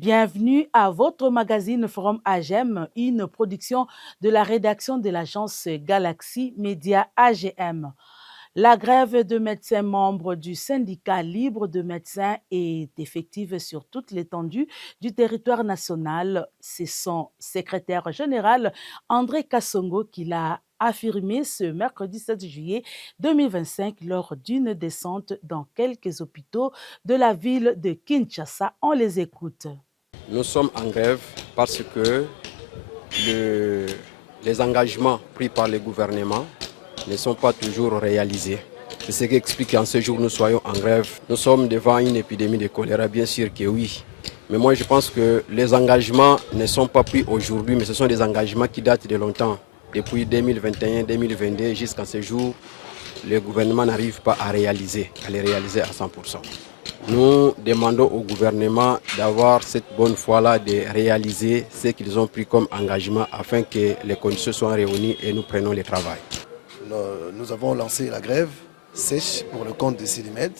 Bienvenue à votre magazine Forum AGM, une production de la rédaction de l'agence Galaxy Média AGM. La grève de médecins membres du syndicat libre de médecins est effective sur toute l'étendue du territoire national. C'est son secrétaire général, André Kassongo, qui l'a affirmé ce mercredi 7 juillet 2025 lors d'une descente dans quelques hôpitaux de la ville de Kinshasa. On les écoute. Nous sommes en grève parce que les engagements pris par le gouvernement ne sont pas toujours réalisés. C'est ce qui explique qu'en ce jour nous soyons en grève. Nous sommes devant une épidémie de choléra, bien sûr que oui. Mais moi je pense que les engagements ne sont pas pris aujourd'hui, mais ce sont des engagements qui datent de longtemps. Depuis 2021-2022 jusqu'à ce jour, le gouvernement n'arrive pas à les réaliser à 100%. Nous demandons au gouvernement d'avoir cette bonne foi-là de réaliser ce qu'ils ont pris comme engagement afin que les conditions soient réunies et nous prenons le travail. Nous avons lancé la grève sèche pour le compte de Silimed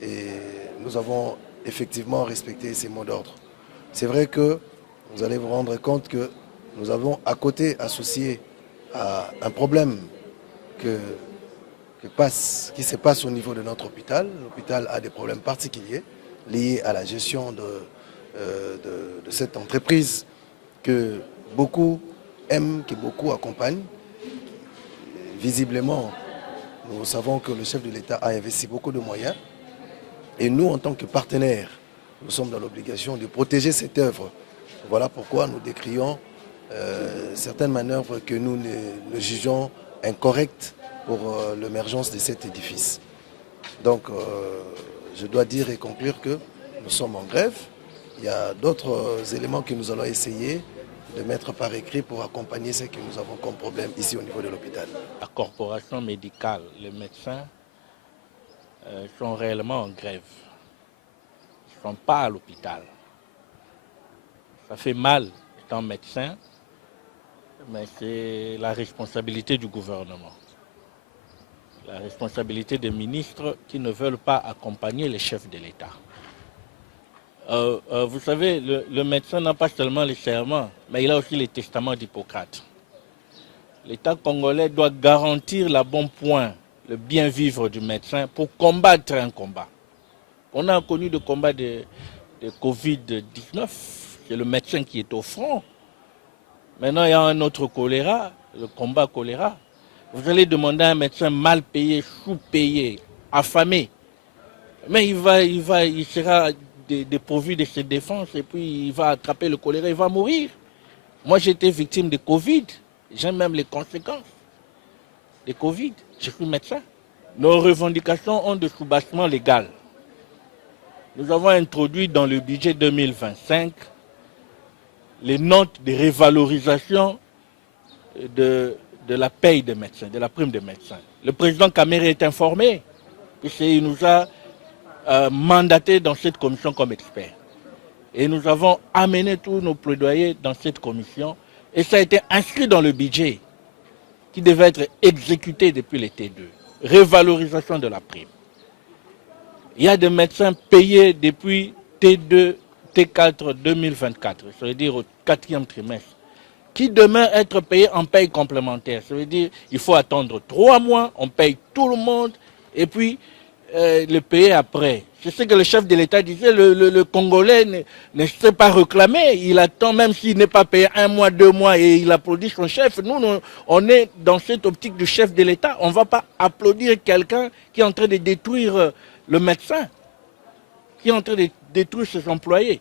et nous avons effectivement respecté ces mots d'ordre. C'est vrai que vous allez vous rendre compte que nous avons à côté associé à un problème qui se passe au niveau de notre hôpital. L'hôpital a des problèmes particuliers liés à la gestion de cette entreprise que beaucoup aiment, que beaucoup accompagnent. Visiblement, nous savons que le chef de l'État a investi beaucoup de moyens et nous, en tant que partenaires, nous sommes dans l'obligation de protéger cette œuvre. Voilà pourquoi nous décrions certaines manœuvres que nous jugeons incorrectes pour l'émergence de cet édifice. Donc, je dois dire et conclure que nous sommes en grève. Il y a d'autres éléments que nous allons essayer de mettre par écrit pour accompagner ce que nous avons comme problème ici au niveau de l'hôpital. La corporation médicale, les médecins sont réellement en grève. Ils ne sont pas à l'hôpital. Ça fait mal étant médecin, mais c'est la responsabilité du gouvernement. La responsabilité des ministres qui ne veulent pas accompagner les chefs de l'État. Vous savez, le médecin n'a pas seulement les serments, mais il a aussi les testaments d'Hippocrate. L'État congolais doit garantir la bonne point, le bien vivre du médecin pour combattre un combat. On a connu le combat de Covid-19, c'est le médecin qui est au front. Maintenant, il y a un autre choléra, le combat choléra. Vous allez demander à un médecin mal payé, sous-payé, affamé. Mais il sera dépourvu de ses défenses et puis il va attraper le choléra, il va mourir. Moi, j'ai été victime de Covid. J'ai même les conséquences de Covid. Je suis médecin. Nos revendications ont des soubassements légaux. Nous avons introduit dans le budget 2025 les notes de révalorisation de la paye des médecins, de la prime des médecins. Le président Kamere est informé, puisqu'il nous a mandaté dans cette commission comme expert. Et nous avons amené tous nos plaidoyers dans cette commission et ça a été inscrit dans le budget qui devait être exécuté depuis les T2. Révalorisation de la prime. Il y a des médecins payés depuis T2, T4 2024, ça veut dire au 4e trimestre, qui demeurent être payés en paye complémentaire. Ça veut dire qu'il faut attendre 3 mois, on paye tout le monde et puis le payer après. C'est ce que le chef de l'État disait, le Congolais ne sait pas réclamer, il attend même s'il n'est pas payé 1 mois, 2 mois et il applaudit son chef. Nous, on est dans cette optique du chef de l'État, on ne va pas applaudir quelqu'un qui est en train de détruire le médecin, qui est en train de détruire ses employés.